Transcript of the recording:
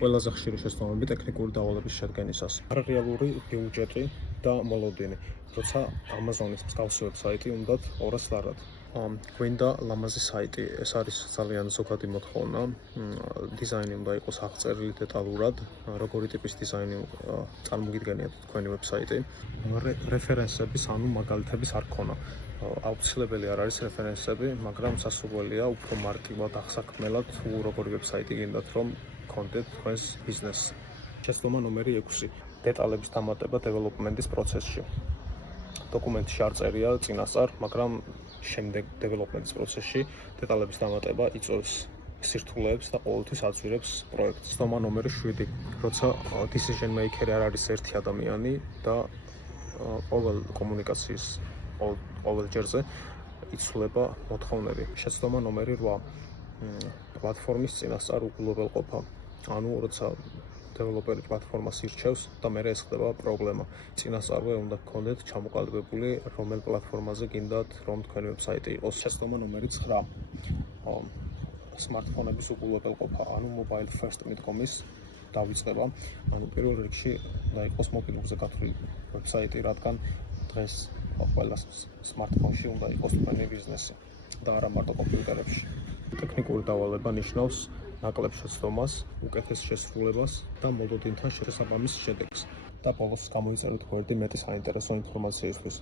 ყველაზე ხშირი შეცდომები ტექნიკური დავალების შედგენისას. არარეალური ბიუჯეტი და მოლოდინი. როცა Amazon-ის მსგავსი ვებსაიტი უნდათ 200 ლარად. გვინდა ლამაზი საიტი, ეს არის ძალიან ზოგადი მოთხოვნა. დიზაინი უნდა იყოს აღწერილი დეტალურად, როგორი ტიპის დიზაინი წარმოგიდგენიათ თქვენი ვებსაიტი. რეფერენსების, ანუ მაგალითების არ ქონა. აუცილებელი არ არის რეფერენსები, მაგრამ სასურველია უფრო მარტივად აღსაქმელად თუ როგორი ვებსაიტი გინდათ რომ გქონდეთ თქვენს ბიზნესს. შეცდომა ნომერი 6. დეტალების დამატება დეველოპმენტის პროცესში. დოკუმენტში არ წერია წინასწარ, მაგრამ შემდეგ დეველოპმენტის პროცესში დეტალების დამატება იწვევს სირთულეებს და ყოველთვის აწვირებს პროექტს. შეცდომა ნომერი 7. როცა decision maker-ი არ არის ერთი ადამიანი და ყოველ კომუნიკაციის ყოველ ჯერზე იცვლება მოთხოვნები. შეცდომა ნომერი 8. პლატფორმის წინასწარ უგულოველყოფა. ანუ როცა დეველოპერი პლატფორმას ირჩევს და მერე ეს ხდება პრობლემა. წინასწარვე უნდა გქონდეთ ჩამოყალიბებული რომელ პლატფორმაზე გინდათ რომ თქვენი ვებსაიტი იყოს. შეცდომა ნომერი 9. სმარტფონების უგულოველყოფა, ანუ mobile first მიდგომის დავიწყება. ანუ პირველ რიგში უნდა იყოს მობილურზე გათვლილი ვებსაიტი, რადგან დღეს ყველა სმარტფონში უნდა იყოს თქვენი ბიზნესი და არა მარტო კომპიუტერებში. ტექნიკური დავალება ნიშნავს ნაკლებ შეცდომას, უკეთეს შესრულებას და მოლოდინთან შესაბამის შედეგს. და ბოლოს გამოიწერეთ გვერდი მეტი საინტერესო ინფორმაციისთვის.